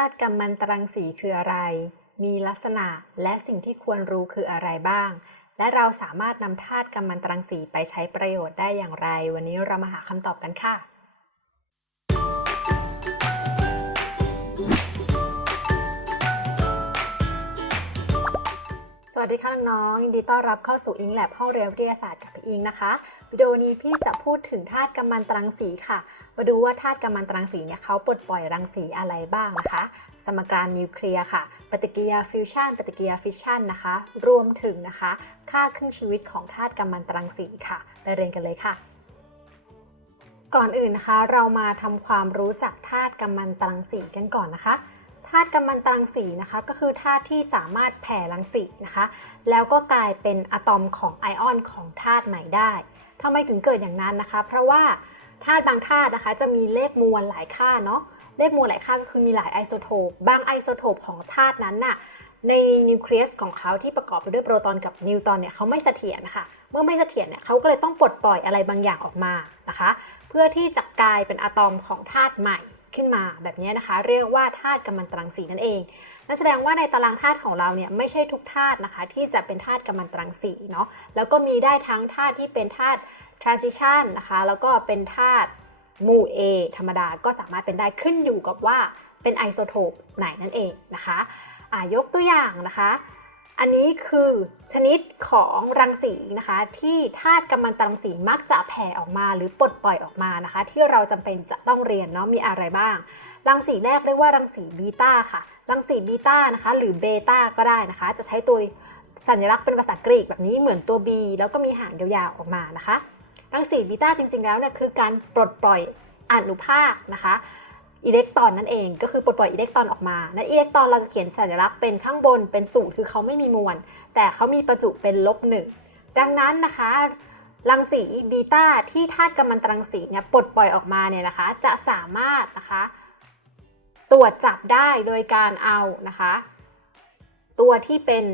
ธาตุกัมมันตรังสีคืออะไร มีลักษณะและสิ่งที่ควรรู้คืออะไรบ้าง และเราสามารถนำธาตุกัมมันตรังสีไปใช้ประโยชน์ได้อย่างไร วันนี้เรามาหาคำตอบกันค่ะสวัสดีค่ะน้องยินดีต้อนรับเข้าสู่อิงแลบห้องเรียนวิทยาศาสตร์กับพี่อิงนะคะ วิดีโอนี้พี่จะพูดถึงธาตุกัมมันตรังสีค่ะ มาดูว่าธาตุกัมมันตรังสีเนี่ยเขาปลดปล่อยรังสีอะไรบ้างนะคะ สมการนิวเคลียร์ค่ะ ปฏิกิริยาฟิวชันปฏิกิริยาฟิชชันนะคะ รวมถึงนะคะ ค่าครึ่งชีวิตของธาตุกัมมันตรังสีค่ะ ไปเรียนกันเลยค่ะก่อนอื่นนะคะเรามาทำความรู้จักธาตุกัมมันตรังสีกันก่อนนะคะธาตุกัมมันตรังสีนะคะก็คือธาตุที่สามารถแผ่รังสีนะคะ แล้วก็กลายเป็นอะตอมของไอออนของธาตุใหม่ได้ ทำไมถึงเกิดอย่างนั้นนะคะ เพราะว่าธาตุบางธาตุนะคะ จะมีเลขมวลหลายค่าเนาะเลขมวลหลายค่าก็คือมีหลายไอโซโทปบางไอโซโทปของธาตุนั้นน่ะในนิวเคลียสของเขาที่ประกอบไปด้วยโปรตอนกับนิวตรอนเนี่ยเขาไม่เสถียรนะคะเมื่อไม่เสถียรเนี่ยเขาก็เลยต้องปลดปล่อยอะไรบางอย่างออกมานะคะ เพื่อที่จะกลายเป็นอะตอมของธาตุใหม่ ขึ้นมาแบบนี้นะคะ เรียกว่าธาตุกัมมันตรังสีนั่นเองนั่นแสดงว่าในตารางธาตุของเราเนี่ยไม่ใช่ทุกธาตุนะคะ ที่จะเป็นธาตุกัมมันตรังสีเนาะแล้วก็มีได้ทั้งธาตุที่เป็นธาตุ transition นะคะแล้วก็เป็นธาตุหมู่ A ธรรมดาก็สามารถเป็นได้ขึ้นอยู่กับว่าเป็นไอโซโทปไหนนั่นเองนะคะอ่ายกตัวอย่างนะคะ อันนี้คือชนิดของรังสีนะคะ ที่ธาตุกัมมันตรังสีมักจะแผ่ออกมาหรือปลดปล่อยออกมานะคะ ที่เราจำเป็นจะต้องเรียนเนาะมีอะไรบ้าง รังสีแรกเรียกว่ารังสีบีตาค่ะ รังสีบีตานะคะ หรือเบต้าก็ได้นะคะ จะใช้ตัวสัญลักษณ์เป็นภาษากรีกแบบนี้เหมือนตัว B แล้วก็มีหางยาวๆออกมานะคะ รังสีบีตาจริงๆแล้วเนี่ยคือการปลดปล่อยอนุภาคนะคะ อิเล็กตรอนนั่นเอง ก็คือปลดปล่อยอิเล็กตรอนออกมาและอิเล็กตรอนเราจะเขียนสัญลักษณ์เป็นข้างบนเป็นศูนย์คือเขาไม่มีมวล แต่เขามีประจุเป็นลบหนึ่งดังนั้นนะคะรังสีบีตาที่ธาตุกัมมันตรังสีเนี่ยปลดปล่อยออกมาเนี่ยนะคะ จะสามารถนะคะ ตรวจจับได้โดยการเอานะคะ ตัวที่เป็น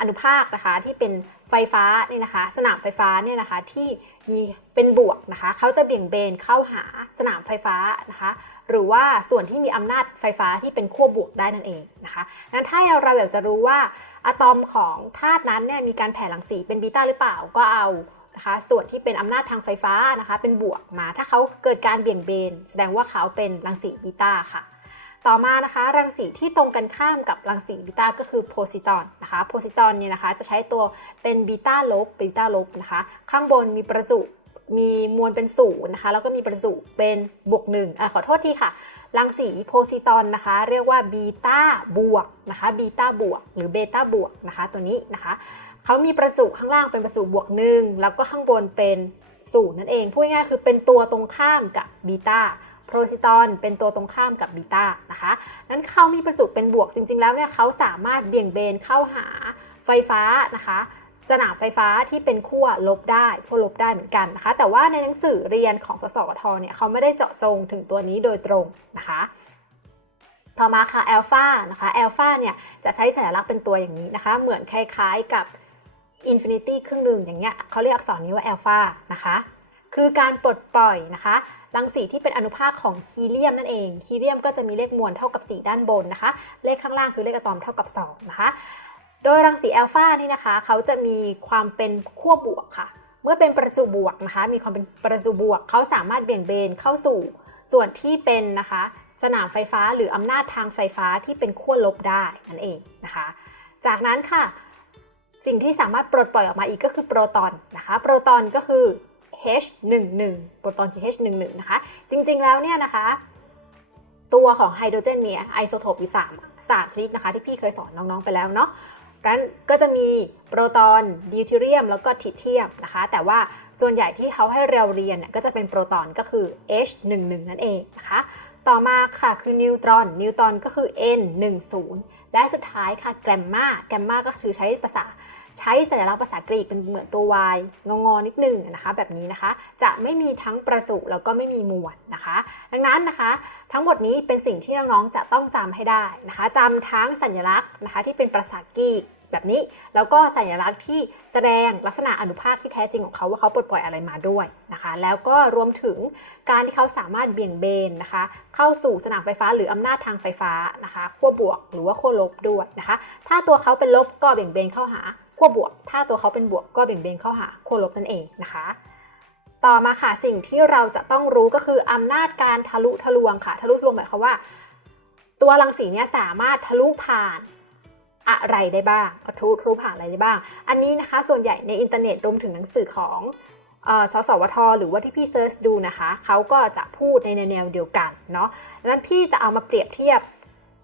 อนุภาคนะคะที่เป็นไฟฟ้านี่นะคะ สนามไฟฟ้าเนี่ยนะคะที่มีเป็นบวกนะคะ เขาจะเบี่ยงเบนเข้าหาสนามไฟฟ้านะคะ หรือว่าส่วนที่มีอำนาจไฟฟ้าที่เป็นขั้วบวกได้นั่นเองนะคะนั้นถ้าเราอยากจะรู้ว่าอะตอมของธาตุนั้นเนี่ยมีการแผ่รังสีเป็นบีต้าหรือเปล่าก็เอานะคะส่วนที่เป็นอำนาจทางไฟฟ้านะคะ เป็นบวกมา ถ้าเขาเกิดการเบี่ยงเบน แสดงว่าเขาเป็นรังสีบีตาค่ะ ต่อมานะคะรังสีที่ตรงกันข้ามกับรังสีบีตาก็คือโพซิตอนนะคะโพซิตอนเนี่ยนะคะจะใช้ตัวเป็นบีตาลบบีตาลบนะคะ ข้างบนมีประจุ มีมวลเป็นศูนย์นะคะ แล้วก็มีประจุเป็นบวกหนึ่งอะขอโทษทีค่ะรังสีโพซิตอนนะคะ เรียกว่าบีตาบวกนะคะบีตาบวก หรือเบต้าบวกนะคะ ตัวนี้นะคะเขามีประจุข้างล่างเป็นประจุบวกหนึ่งแล้วก็ข้างบนเป็นศูนย์นั่นเองพูดง่ายๆคือเป็นตัวตรงข้ามกับบีตาโพซิตอนเป็นตัวตรงข้ามกับบีตานะคะนั้นเขามีประจุเป็นบวกจริงๆแล้วเนี่ยเขาสามารถเบี่ยงเบนเข้าหาไฟฟ้านะคะ สนามไฟฟ้าที่เป็นขั้วลบได้ขั้วลบได้เหมือนกันนะคะ แต่ว่าในหนังสือเรียนของสสวทเนี่ยเขาไม่ได้เจาะจงถึงตัวนี้โดยตรงนะคะ ต่อมาค่ะแอลฟานะคะแอลฟาเนี่ยจะใช้สัญลักษณ์เป็นตัวอย่างนี้นะคะ เหมือนคล้ายๆกับอินฟินิตี้ครึ่งหนึ่งอย่างเงี้ยเขาเรียกอักษรนี้ว่าแอลฟานะคะคือการปลดปล่อยนะคะรังสีที่เป็นอนุภาคของฮีเลียมนั่นเองฮีเลียมก็จะมีเลขมวลเท่ากับ 4 ด้านบนนะคะ เลขข้างล่างคือเลขอะตอมเท่ากับ 2 นะคะ โดยรังสีแอลฟานี่นะคะ เขาจะมีความเป็นขั้วบวกค่ะ เมื่อเป็นประจุบวกนะคะ มีความเป็นประจุบวก เขาสามารถเบี่ยงเบนเข้าสู่ส่วนที่เป็นนะคะ สนามไฟฟ้าหรืออำนาจทางไฟฟ้าที่เป็นขั้วลบได้นั่นเองนะคะ จากนั้นค่ะ สิ่งที่สามารถปลดปล่อยออกมาอีกก็คือโปรตอนนะคะ โปรตอนก็คือ H11 โปรตอนคือ H11 นะคะ จริงๆแล้วเนี่ยนะคะ ตัวของไฮโดรเจนเนี่ยไอโซโทปอยู่3 3ชนิดนะคะ ที่พี่เคยสอนน้องๆไปแล้วเนาะ นั้นก็จะมีโปรตอนดิวเทเรียมแล้วก็ทิเทียมนะคะ แต่ว่าส่วนใหญ่ที่เขาให้เราเรียนเนี่ยก็จะเป็นโปรตอนก็คือ H11 นั่นเองนะคะ ต่อมาค่ะคือนิวตรอน นิวตรอนก็คือ N10 และสุดท้ายค่ะแกรมมาแกรมมาก็คือใช้ภาษา ใช้สัญลักษณ์ภาษากรีกเป็นเหมือนตัว y งงอๆนิดนึงนะคะแบบนี้นะคะ จะไม่มีทั้งประจุแล้วก็ไม่มีมวลนะคะ ดังนั้นนะคะ ทั้งหมดนี้เป็นสิ่งที่น้องๆจะต้องจำให้ได้นะคะจำทั้งสัญลักษณ์นะคะที่เป็นภาษากรีกแบบนี้แล้วก็สัญลักษณ์ที่แสดงลักษณะอนุภาคที่แท้จริงของเขาว่าเขาปลดปล่อยอะไรมาด้วยนะคะ แล้วก็รวมถึงการที่เขาสามารถเบี่ยงเบนนะคะ เข้าสู่สนามไฟฟ้าหรืออำนาจทางไฟฟ้านะคะขั้วบวกหรือว่าขั้วลบด้วยนะคะ ถ้าตัวเขาเป็นลบก็เบี่ยงเบนเข้าหา ขั้วบวก ถ้าตัวเขาเป็นบวกก็เบี่ยงเบนเข้าหาขั้วลบนั่นเองนะคะ ต่อมาค่ะสิ่งที่เราจะต้องรู้ก็คืออำนาจการทะลุทะลวงค่ะ ทะลุทะลวงหมายความว่า ตัวรังสีเนี่ยสามารถทะลุผ่านอะไรได้บ้างทะลุทะลุผ่านอะไรได้บ้าง อันนี้นะคะส่วนใหญ่ในอินเทอร์เน็ตรวมถึงหนังสือของออสสวท หรือว่าที่พี่เซิร์ชดูนะคะ เขาก็จะพูดในแนวเดียวกันเนาะดังนั้นพี่จะเอามาเปรียบเทียบ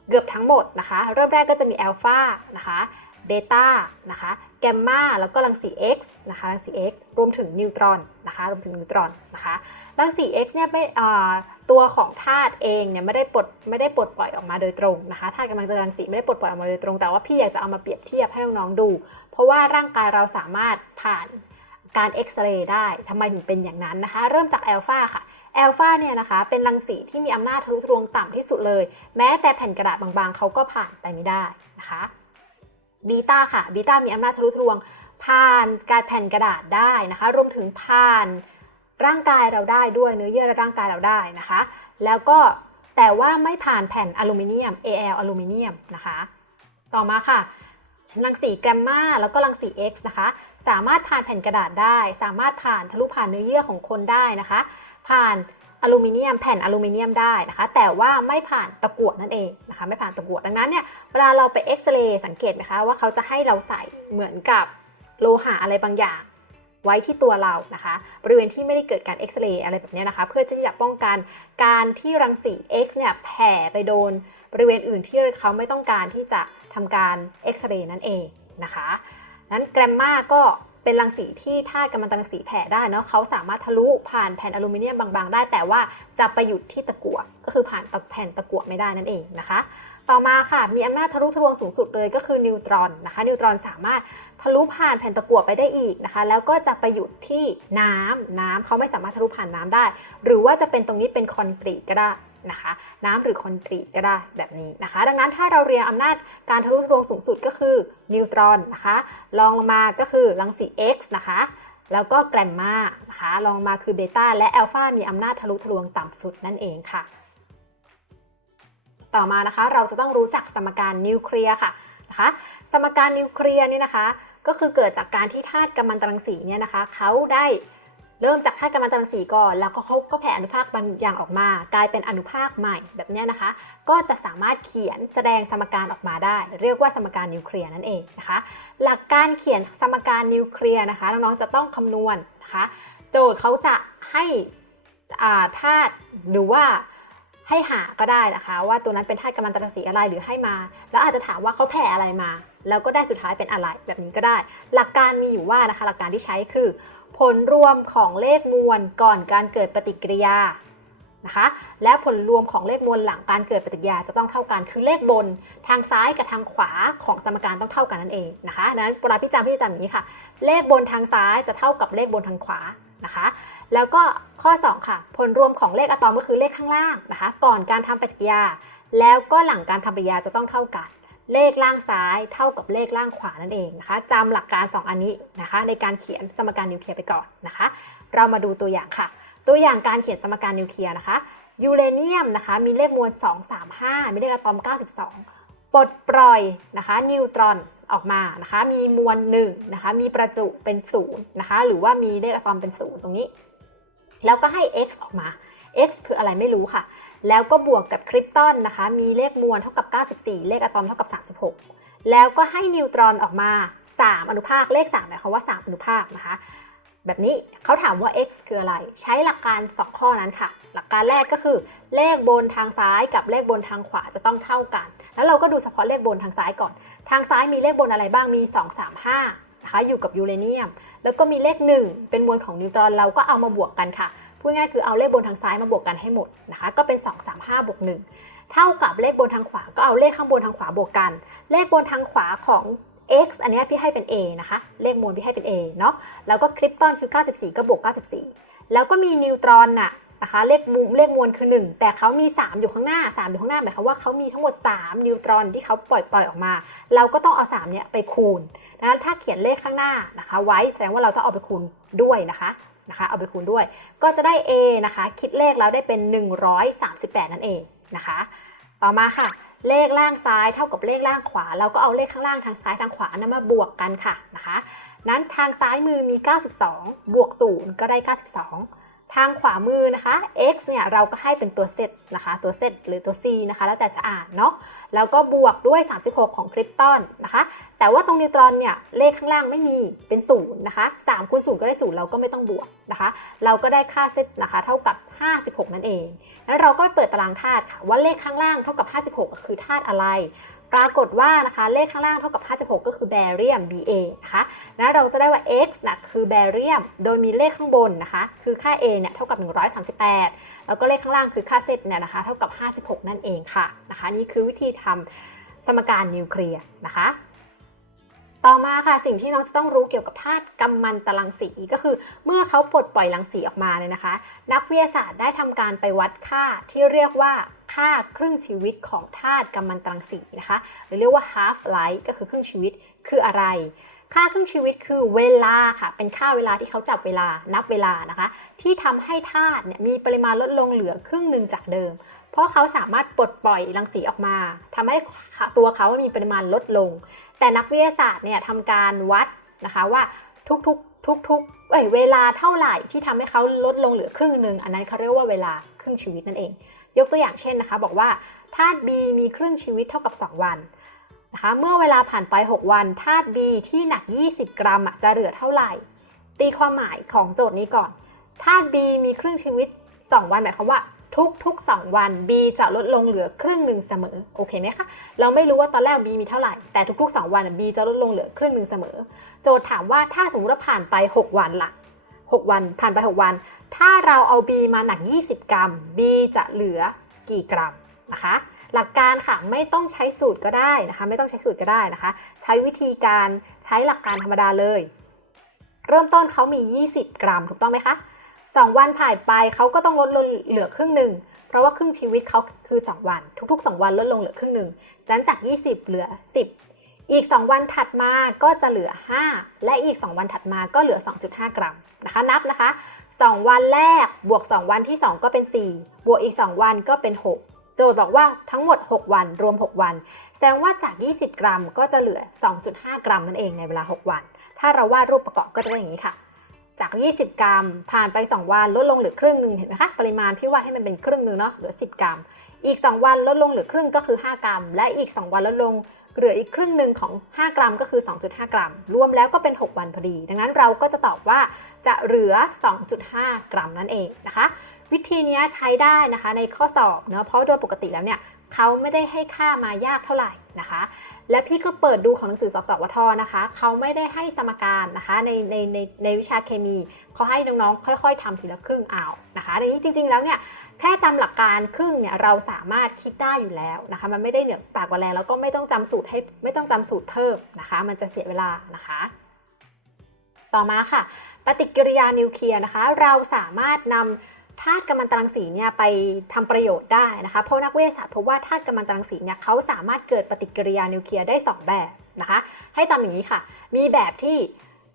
เกือบทั้งหมดนะคะ เริ่มแรกก็จะมีอัลฟานะคะเบต้านะคะ แกมมาแล้วก็รังสี X นะคะรังสี X รวมถึงนิวตรอนนะคะรวมถึงนิวตรอนนะคะรังสี X เนี่ยไม่ตัวของธาตุเองเนี่ยไม่ได้ปลดไม่ได้ปลดปล่อยออกมาโดยตรงนะคะธาตุกำลังจะรังสีไม่ได้ปลดปล่อยออกมาโดยตรง แต่ว่าพี่อยากจะเอามาเปรียบเทียบให้น้องๆดู เพราะว่าร่างกายเราสามารถผ่านการเอ็กซเรย์ได้ทำไมถึงเป็นอย่างนั้นนะคะ เริ่มจากแอลฟาค่ะแอลฟาเนี่ยนะคะเป็นรังสีที่มีอำนาจทะลุทะลวงต่ำที่สุดเลย แม้แต่แผ่นกระดาษบางๆ เขาก็ผ่านไปไม่ได้นะคะ บีตาค่ะบีตามีอำนาจทะลุทะลวง ผ่านการแผ่นกระดาษได้นะคะ รวมถึงผ่านร่างกายเราได้ด้วยเนื้อเยื่อร่างกายเราได้นะคะ แล้วก็แต่ว่าไม่ผ่านแผ่นอลูมิเนียม Al อลูมิเนียมนะคะ ต่อมาค่ะรังสีแกรมมาแล้วก็รังสี X นะคะ สามารถผ่านแผ่นกระดาษได้ สามารถผ่านทะลุผ่านเนื้อเยื่อของคนได้นะคะ ผ่าน อลูมิเนียมแผ่นอลูมิเนียมได้นะคะ แต่ว่าไม่ผ่านตะกั่วนั่นเองนะคะ ไม่ผ่านตะกั่วดังนั้นเนี่ยเวลาเราไปเอ็กซเรย์สังเกตไหมคะว่าเขาจะให้เราใส่เหมือนกับโลหะอะไรบางอย่าง ไว้ที่ตัวเรานะคะ บริเวณที่ไม่ได้เกิดการเอ็กซเรย์อะไรแบบนี้นะคะ เพื่อที่จะป้องกันการที่รังสี X เนี่ยแผ่ไปโดน บริเวณอื่นที่เขาไม่ต้องการที่จะทำการเอ็กซเรย์นั่นเองนะคะนั้นแกรมมาก็ เป็นรังสีที่ถ้ากำมันตรังสีแผ่ได้เนาะเขาสามารถทะลุผ่านแผ่นอลูมิเนียมบางๆ ได้ แต่ว่าจะไปหยุดที่ตะกั่วก็คือผ่านแผ่นตะกั่วไม่ได้นั่นเองนะคะ ต่อมาค่ะมีอำนาจทะลุทะลวงสูงสุดเลยก็คือนิวตรอนนะคะ นิวตรอนสามารถทะลุผ่านแผ่นตะกั่วไปได้อีกนะคะ แล้วก็จะไปหยุดที่น้ำน้ำเขาไม่สามารถทะลุผ่านน้ำได้ หรือว่าจะเป็นตรงนี้เป็นคอนกรีตก็ได้ นะคะ น้ำหรือคอนกรีตก็ได้แบบนี้นะคะ ดังนั้นถ้าเราเรียนอำนาจการทะลุทะลวงสูงสุดก็คือนิวตรอนนะคะรองลงมาก็คือรังสี X นะคะแล้วก็แกรมมานะคะรองมาคือเบต้าและอัลฟามีอำนาจทะลุทะลวงต่ำสุดนั่นเองค่ะ ต่อมานะคะเราจะต้องรู้จักสมการนิวเคลียร์ค่ะนะคะ สมการนิวเคลียร์นี่นะคะ ก็คือเกิดจากการที่ธาตุกัมมันตรังสีเนี่ยนะคะเขาได้ เริ่มจากธาตุกัมมันตรังสีก่อน แล้วก็เขาก็แผ่อนุภาคบางอย่างออกมา กลายเป็นอนุภาคใหม่แบบนี้นะคะ ก็จะสามารถเขียนแสดงสมการออกมาได้ เรียกว่าสมการนิวเคลียร์นั่นเองนะคะ หลักการเขียนสมการนิวเคลียร์นะคะน้องๆจะต้องคำนวณนะคะ โจทย์เขาจะให้อ่าธาตุหรือว่าให้หาก็ได้นะคะ ว่าตัวนั้นเป็นธาตุกัมมันตรังสีอะไรหรือให้มา แล้วอาจจะถามว่าเขาแผ่อะไรมา แล้วก็ได้สุดท้ายเป็นอะไรแบบนี้ก็ได้ หลักการมีอยู่ว่านะคะ หลักการที่ใช้คือ ผลรวมของเลขมวลก่อนการเกิดปฏิกิริยานะคะและผลรวมของเลขมวลหลังการเกิดปฏิกิริยาจะต้องเท่ากัน คือเลขบนทางซ้ายกับทางขวาของสมการต้องเท่ากันนั่นเองนะคะนั้นเวลาพี่จำพี่จำอย่างนี้ค่ะ เลขบนทางซ้ายจะเท่ากับเลขบนทางขวานะคะ แล้วก็ข้อ 2 ค่ะ ผลรวมของเลขอะตอมก็คือเลขข้างล่างนะคะ ก่อนการทำปฏิกิริยา แล้วก็หลังการทำปฏิกิริยาจะต้องเท่ากัน เลขล่างซ้ายเท่ากับเลขล่างขวานั่นเองนะคะจำหลักการ 2 อันนี้นะคะ ในการเขียนสมการนิวเคลียร์ไปก่อนนะคะ เรามาดูตัวอย่างค่ะ ตัวอย่างการเขียนสมการนิวเคลียร์นะคะยูเรเนียมนะคะ มีเลขมวล 235 มีเลขอะตอม 92 ปลดปล่อยนะคะ นิวตรอนออกมานะคะ มีมวล1นะคะ มีประจุเป็น0นะคะ หรือว่ามีเลขอะตอมเป็น 0 ตรงนี้ แล้วก็ให้ x ออกมา x คืออะไรไม่รู้ค่ะ แล้วก็บวกกับคริปตอนนะคะ มีเลขมวลเท่ากับ 94 เลขอะตอมเท่ากับ 36 แล้วก็ให้นิวตรอนออกมา 3 อนุภาค เลข3หมายความว่า 3 อนุภาคนะคะ แบบนี้เขาถามว่า x คืออะไร ใช้หลักการ 2 ข้อนั้นค่ะ หลักการแรกก็คือ เลขบนทางซ้ายกับเลขบนทางขวาจะต้องเท่ากัน แล้วเราก็ดูเฉพาะเลขบนทางซ้ายก่อน ทางซ้ายมีเลขบนอะไรบ้าง มี 2 3 5นะคะอยู่กับยูเรเนียม แล้วก็มีเลข 1 เป็นมวลของนิวตรอน เราก็เอามาบวกกันค่ะ พูดง่ายคือเอาเลขบนทางซ้ายมาบวกกันให้หมดนะคะ ก็เป็น 2 3 5บวก1เท่ากับเลขบนทางขวา ก็เอาเลขข้างบนทางขวาบวกกัน เลขบนทางขวาของ x อันนี้พี่ให้เป็น a นะคะ เลขมวลพี่ให้เป็น a เนาะ แล้วก็คริปตอนคือ 94 ก็บวก 94 แล้วก็มีนิวตรอนน่ะนะคะ เลขมูเลขมวลคือ 1 แต่เขามี 3 อยู่ข้างหน้า 3 อยู่ข้างหน้าหมายความว่าเขามีทั้งหมด 3 นิวตรอนที่เขาปล่อยปล่อยออกมา เราก็ต้องเอา 3 เนี่ยไปคูณดังนั้นถ้าเขียนเลขข้างหน้านะคะ ไว้แสดงว่าเราต้องเอาไปคูณด้วยนะคะ นะคะเอาไปคูณด้วย ก็จะได้ A นะคะ คิดเลขแล้วได้เป็น 138 นั่นเองนะคะ ต่อมาค่ะ เลขล่างซ้ายเท่ากับเลขล่างขวา เราก็เอาเลขข้างล่างทางซ้ายทางขวานะมาบวกกันค่ะนะคะ นั้นทางซ้ายมือมี 92 บวก 0 ก็ได้ 92 ทางขวามือนะคะ x เนี่ยเราก็ให้เป็นตัวเซตนะคะ ตัวเซตหรือตัว c นะคะ แล้วแต่จะอ่านเนาะ แล้วก็บวกด้วย 36 ของคริปตอนนะคะ แต่ว่าตรงนิวตรอนเนี่ยเลขข้างล่างไม่มีเป็น0นะคะ3คูณ0ก็ได้0เราก็ไม่ต้องบวกนะคะ เราก็ได้ค่าเซตนะคะเท่ากับ 56 นั่นเอง แล้วเราก็ไปเปิดตารางธาตุค่ะว่าเลขข้างล่างเท่ากับ 56ก็คือธาตุอะไร ปรากฏว่านะคะเลขข้างล่างเท่ากับ 56 ก็คือแบเรียม Ba นะคะแล้วเราจะได้ว่า x นะคือแบเรียม โดยมีเลขข้างบนนะคะคือค่า a เนี่ยเท่ากับ 138 แล้วก็เลขข้างล่างคือค่าเซตเนี่ยนะคะเท่ากับ 56 นั่นเองค่ะนะคะนี่คือวิธีทำสมการนิวเคลียร์นะคะ ต่อมาค่ะสิ่งที่น้องจะต้องรู้เกี่ยวกับธาตุกัมมันตรังสีก็คือ เมื่อเขาปลดปล่อยรังสีออกมาเนี่ยนะคะ นักวิทยาศาสตร์ได้ทำการไปวัดค่าที่เรียกว่าค่าครึ่งชีวิตของธาตุกัมมันตรังสีนะคะหรือเรียกว่า half life ก็คือครึ่งชีวิตคืออะไร ค่าครึ่งชีวิตคือเวลาค่ะ เป็นค่าเวลาที่เขาจับเวลานับเวลานะคะ ที่ทำให้ธาตุเนี่ยมีปริมาณลดลงเหลือครึ่งหนึ่งจากเดิม เพราะเขาสามารถปลดปล่อยรังสีออกมาทำให้ตัวเขามีปริมาณลดลง แต่นักวิทยาศาสตร์เนี่ยทำการวัดนะคะว่าทุกๆทุกๆเอ้ยเวลาเท่าไหร่ที่ทำให้เขาลดลงเหลือครึ่งหนึ่งอันนั้นเขาเรียกว่าเวลาครึ่งชีวิตนั่นเอง ยกตัวอย่างเช่นนะคะ บอกว่าธาตุ B มีครึ่งชีวิตเท่ากับ 2 วันนะคะเมื่อเวลาผ่านไป 6 วันธาตุ B ที่หนัก 20 กรัมจะเหลือเท่าไหร่ ตีความหมายของโจทย์นี้ก่อนธาตุ B มีครึ่งชีวิต 2 วันหมายความว่า ทุกๆ 2 วัน B จะลดลงเหลือครึ่งหนึ่งเสมอโอเคไหมคะเราไม่รู้ว่าตอนแรก B มีเท่าไหร่แต่ทุกๆ 2 วัน B จะลดลงเหลือครึ่งหนึ่งเสมอ โจทย์ถามว่าถ้าสมมติว่าผ่านไป 6 วันละ6 วันผ่านไป 6 วัน ถ้าเราเอา B มาหนัก 20 กรัม B จะเหลือกี่กรัมนะคะหลักการค่ะไม่ต้องใช้สูตรก็ได้นะคะ ไม่ต้องใช้สูตรก็ได้นะคะ ใช้วิธีการใช้หลักการธรรมดาเลย เริ่มต้นเขามี 20 กรัมถูกต้องไหมคะ 2 วันผ่านไปเขาก็ต้องลดลงเหลือครึ่งหนึ่งเพราะว่าครึ่งชีวิตเขาคือ 2 วัน ทุก ๆ 2 วันลดลงเหลือครึ่งหนึ่งดังจาก 20 เหลือ 10 อีก 2 วันถัดมาก็จะเหลือ 5 และอีก 2 วันถัดมาก็เหลือ 2.5 กรัมนะคะนับนะคะ 2 วันแรกบวก 2 วันที่ 2 ก็เป็น 4 บวกอีก 2 วันก็เป็น 6 โจทย์บอกว่าทั้งหมด 6 วันรวม 6 วันแสดงว่าจาก 20 กรัมก็จะเหลือ 2.5 กรัมนั่นเองในเวลา 6 วัน ถ้าเราวาดรูปประกอบก็จะได้อย่างนี้ค่ะ จาก 20 กรัม ผ่านไป 2 วันลดลงเหลือครึ่งหนึ่งเห็นไหมคะปริมาณที่วาดให้มันเป็นครึ่งหนึ่งเนาะเหลือ 10 กรัม อีก 2 วันลดลงเหลือครึ่งก็คือ 5 กรัม และอีก 2 วันลดลงเหลืออีกครึ่งหนึ่งของ 5 กรัมก็คือ 2.5 กรัม รวมแล้วก็เป็น 6 วันพอดี ดังนั้นเราก็จะตอบว่าจะเหลือ 2.5 กรัมนั่นเองนะคะ วิธีนี้ใช้ได้นะคะในข้อสอบเนาะเพราะโดยปกติแล้วเนี่ย เขาไม่ได้ให้ค่ามายากเท่าไหร่นะคะ และพี่ก็เปิดดูของหนังสือสอบสอบวทนะคะ เขาไม่ได้ให้สมการนะคะในในในในวิชาเคมีเขาให้น้องๆค่อย ๆทำทีละครึ่งเอานะคะในนี้จริง ๆ แล้วเนี่ยแค่จำหลักการครึ่งเนี่ยเราสามารถคิดได้อยู่แล้วนะคะ มันไม่ได้เหนือปากกว่าแรงแล้วก็ไม่ต้องจำสูตรให้ไม่ต้องจำสูตรเพิ่มนะคะ มันจะเสียเวลานะคะ ต่อมาค่ะ ปฏิกิริยานิวเคลียร์นะคะ เราสามารถนำ ธาตุกัมมันตรังสีเนี่ยไปทำประโยชน์ได้นะคะ เพราะนักวิทยาศาสตร์พบว่าธาตุกัมมันตรังสีเนี่ยเขาสามารถเกิดปฏิกิริยานิวเคลียร์ได้ 2 แบบนะคะ ให้จำอย่างนี้ค่ะ มีแบบที่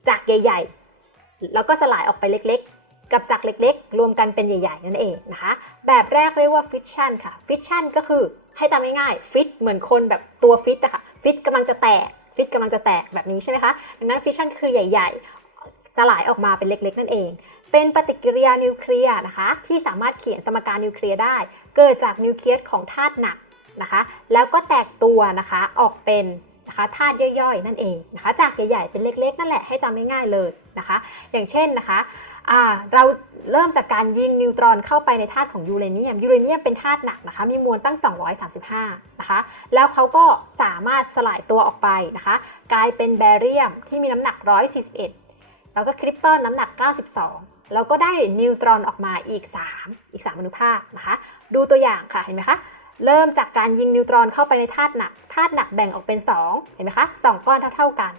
จากใหญ่ ๆ แล้วก็สลายออกไปเล็กๆ กับจากเล็กๆ รวมกันเป็นใหญ่ ๆ นั่นเองนะคะ แบบแรกเรียกว่าฟิชชันค่ะ ฟิชชันก็คือให้จำง่ายๆฟิตเหมือนคนแบบตัวฟิตอะค่ะ ฟิตกำลังจะแตกฟิตกำลังจะแตกแบบนี้ใช่ไหมคะ ดังนั้นฟิชชันคือใหญ่ ๆสลายออกมาเป็นเล็กๆ นั่นเอง เป็นปฏิกิริยานิวเคลียร์นะคะ ที่สามารถเขียนสมการนิวเคลียร์ได้ เกิดจากนิวเคลียสของธาตุหนักนะคะ แล้วก็แตกตัวนะคะออกเป็นนะคะธาตุย่อยๆ นั่นเองนะคะ จากใหญ่ๆเป็นเล็กๆ นั่นแหละให้จำง่ายๆเลยนะคะ อย่างเช่นนะคะเราเริ่มจากการยิงนิวตรอนเข้าไปในธาตุของยูเรเนียม ยูเรเนียมเป็นธาตุหนักนะคะ มีมวลตั้ง 235 นะคะ แล้วเขาก็สามารถสลายตัวออกไปนะคะ กลายเป็นแบเรียมที่มีน้ำหนัก 141 แล้วก็คริปตอนน้ำหนัก 92แล้วก็ได้นิวตรอนออกมาอีก 3 อีก3อนุภาคนะคะ ดูตัวอย่างค่ะเห็นไหมคะเริ่มจากการยิงนิวตรอนเข้าไปในธาตุหนักธาตุหนักแบ่งออกเป็น 2 เห็นไหมคะ2ก้อนเท่ากัน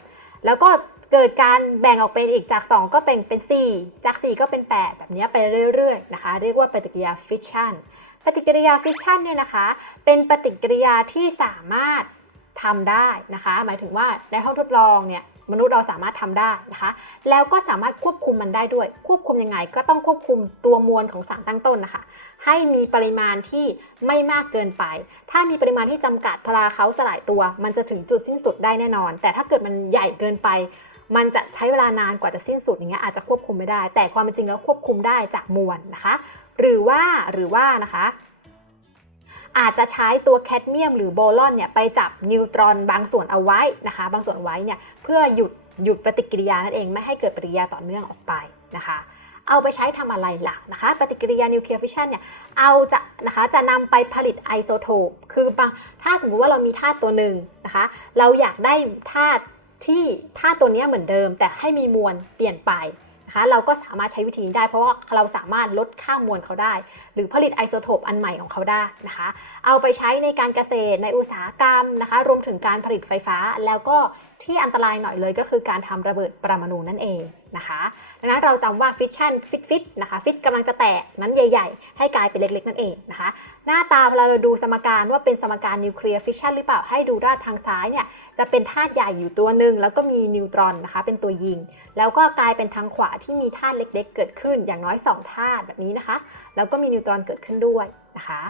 แล้วก็เกิดการแบ่งออกเป็นอีกจาก 2 ก็เป็นเป็น 4 จาก 4 ก็เป็น 8 แบบนี้ไปเรื่อยๆนะคะ เรียกว่าปฏิกิริยาฟิชชันปฏิกิริยาฟิชชันเนี่ยนะคะ เป็นปฏิกิริยาที่สามารถ ทำได้นะคะ หมายถึงว่าในห้องทดลองเนี่ยมนุษย์เราสามารถทำได้นะคะ แล้วก็สามารถควบคุมมันได้ด้วย ควบคุมยังไง ก็ต้องควบคุมตัวมวลของสารตั้งต้นนะคะ ให้มีปริมาณที่ไม่มากเกินไป ถ้ามีปริมาณที่จำกัดพลาเขาสลายตัว มันจะถึงจุดสิ้นสุดได้แน่นอน แต่ถ้าเกิดมันใหญ่เกินไป มันจะใช้เวลานานกว่าจะสิ้นสุดอย่างเงี้ยอาจจะควบคุมไม่ได้ แต่ความเป็นจริงแล้วควบคุมได้จากมวลนะคะ หรือว่าหรือว่านะคะ อาจจะใช้ตัวแคดเมียมหรือโบลอนเนี่ยไปจับนิวตรอนบางส่วนเอาไว้นะคะ บางส่วนเอาไว้เนี่ยเพื่อหยุดหยุดปฏิกิริยานั่นเองไม่ให้เกิดปฏิกิริยาต่อเนื่องออกไปนะคะ เอาไปใช้ทำอะไรล่ะนะคะ ปฏิกิริยานิวเคลียร์ฟิชชันเนี่ยเอาจะนะคะจะนำไปผลิตไอโซโทปคือบางถ้าสมมติว่าเรามีธาตุตัวหนึ่งนะคะ เราอยากได้ธาตุที่ธาตุตัวนี้เหมือนเดิม แต่ให้มีมวลเปลี่ยนไป นะคะเราก็สามารถใช้วิธีนี้ได้ เพราะว่าเราสามารถลดค่ามวลเขาได้ หรือผลิตไอโซโทปอันใหม่ของเขาได้นะคะ เอาไปใช้ในการเกษตรในอุตสาหกรรมนะคะ รวมถึงการผลิตไฟฟ้าแล้วก็ที่อันตรายหน่อยเลยก็คือการทำระเบิดปรมาณูนั่นเอง นะคะดังนั้นเราจำว่าฟิชชั่นฟิตฟิตนะคะฟิตกำลังจะแตกนั้นใหญ่ ๆ ให้กลายเป็นเล็กๆ นั่นเองนะคะ หน้าตาเวลาเราดูสมการว่าเป็นสมการนิวเคลียร์ฟิชชันหรือเปล่าให้ดูด้านทางซ้ายเนี่ยจะเป็นธาตุใหญ่อยู่ตัวหนึ่งแล้วก็มีนิวตรอนนะคะเป็นตัวยิง แล้วก็กลายเป็นทางขวาที่มีธาตุเล็ก ๆ เกิดขึ้นอย่างน้อย2ธาตุแบบนี้นะคะ แล้วก็มีนิวตรอนเกิดขึ้นด้วยนะคะ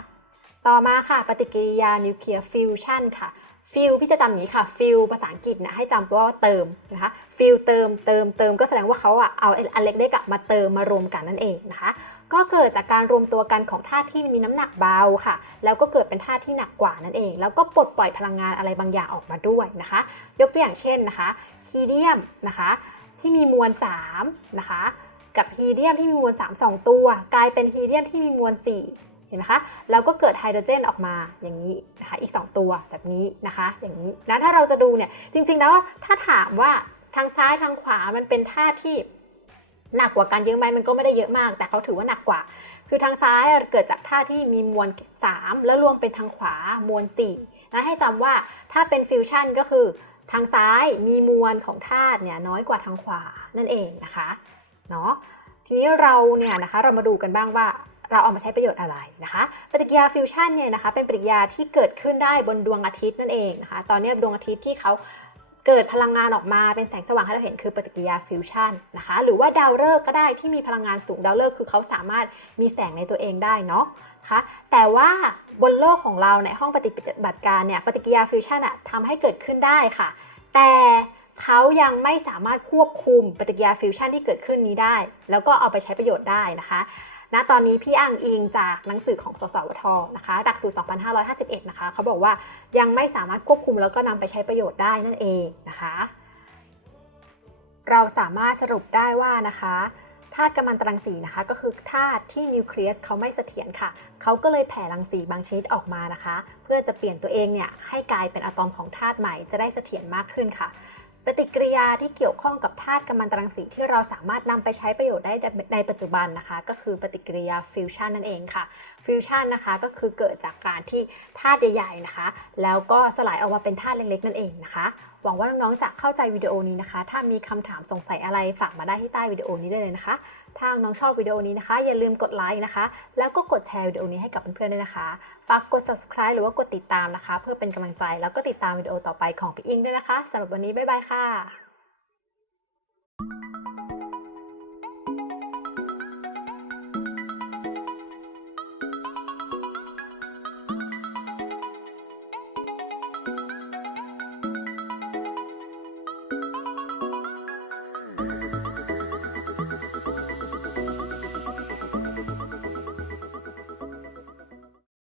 ต่อมาค่ะปฏิกิริยานิวเคลียร์ฟิวชันค่ะ ฟิลพี่จะจำอย่างนี้ค่ะฟิลภาษาอังกฤษเนี่ยให้จำว่าเติมนะคะฟิลเติมเติมเติมก็แสดงว่าเขาอะเอาอันเล็กๆอะมาเติมมารวมกันนั่นเองนะคะ ก็เกิดจากการรวมตัวกันของธาตุที่มีน้ำหนักเบาค่ะ แล้วก็เกิดเป็นธาตุที่หนักกว่านั่นเอง แล้วก็ปลดปล่อยพลังงานอะไรบางอย่างออกมาด้วยนะคะ ยกตัวอย่างเช่นนะคะฮีเลียมนะคะที่มีมวล3นะคะกับฮีเลียมที่มีมวล 3 2 ตัว กลายเป็นฮีเลียมที่มีมวล 4 ห็นไหมคะแล้วก็เกิดไฮโดรเจนออกมาอย่างนี้นะคะอีก 2 ตัวแบบนี้นะคะ อย่างนี้นะถ้าเราจะดูเนี่ยจริงๆแล้วถ้าถามว่าทางซ้ายทางขวามันเป็นธาที่หนักกว่ากันเยอะไหมมันก็ไม่ได้เยอะมาก แต่เขาถือว่าหนักกว่า คือทางซ้ายเกิดจากธาที่มีมวล 3 แล้วรวมเป็นทางขวามวล4นะให้จำว่าถ้าเป็นฟิวชั่นก็คือทางซ้ายมีมวลของธาตุเนี่ยน้อยกว่าทางขวานั่นเองนะคะเนาะทีนี้เราเนี่ยนะคะเรามาดูกันบ้างว่า เราเอามาใช้ประโยชน์อะไรนะคะ ปฏิกิริยาฟิวชันเนี่ยนะคะ เป็นปฏิกิริยาที่เกิดขึ้นได้บนดวงอาทิตย์นั่นเองนะคะ ตอนนี้ดวงอาทิตย์ที่เขาเกิดพลังงานออกมาเป็นแสงสว่างให้เราเห็นคือปฏิกิริยาฟิวชันนะคะ หรือว่าดาวฤกษ์ก็ได้ที่มีพลังงานสูงดาวฤกษ์คือเขาสามารถมีแสงในตัวเองได้เนาะนะคะแต่ว่าบนโลกของเราในห้องปฏิบัติการเนี่ยปฏิกิริยาฟิวชันอะทำให้เกิดขึ้นได้ค่ะ แต่เขายังไม่สามารถควบคุมปฏิกิริยาฟิวชันที่เกิดขึ้นนี้ได้ แล้วก็เอาไปใช้ประโยชน์ได้นะคะ ณตอนนี้พี่อ้างอิงจากหนังสือของสสวทนะคะหลักสูตร 2551 นะคะเขาบอกว่ายังไม่สามารถควบคุมแล้วก็นำไปใช้ประโยชน์ได้นั่นเองนะคะ เราสามารถสรุปได้ว่านะคะธาตุกัมมันตรังสีนะคะ ก็คือธาตุที่นิวเคลียสเขาไม่เสถียรค่ะ เขาก็เลยแผ่รังสีบางชนิดออกมานะคะ เพื่อจะเปลี่ยนตัวเองเนี่ยให้กลายเป็นอะตอมของธาตุใหม่จะได้เสถียรมากขึ้นค่ะ ปฏิกิริยาที่เกี่ยวข้องกับธาตุกัมมันตรังสีที่เราสามารถนำไปใช้ประโยชน์ได้ในปัจจุบันนะคะ ก็คือปฏิกิริยาฟิวชันนั่นเองค่ะ ฟิวชันนะคะก็คือเกิดจากการที่ธาตุใหญ่ๆนะคะ แล้วก็สลายออกมาเป็นธาตุเล็กๆนั่นเองนะคะ หวังว่าน้องๆจะเข้าใจวิดีโอนี้นะคะ ถ้ามีคำถามสงสัยอะไรฝากมาได้ที่ใต้วิดีโอนี้ได้เลยนะคะ ถ้าน้องชอบวิดีโอนี้นะคะ อย่าลืมกดไลค์นะคะ แล้วก็กดแชร์วิดีโอนี้ให้กับเพื่อนๆด้วยนะคะ ฝากกด subscribe หรือว่ากดติดตามนะคะ เพื่อเป็นกำลังใจแล้วก็ติดตามวิดีโอต่อไปของพี่อิงด้วยนะคะสำหรับวันนี้บ๊ายบายค่ะ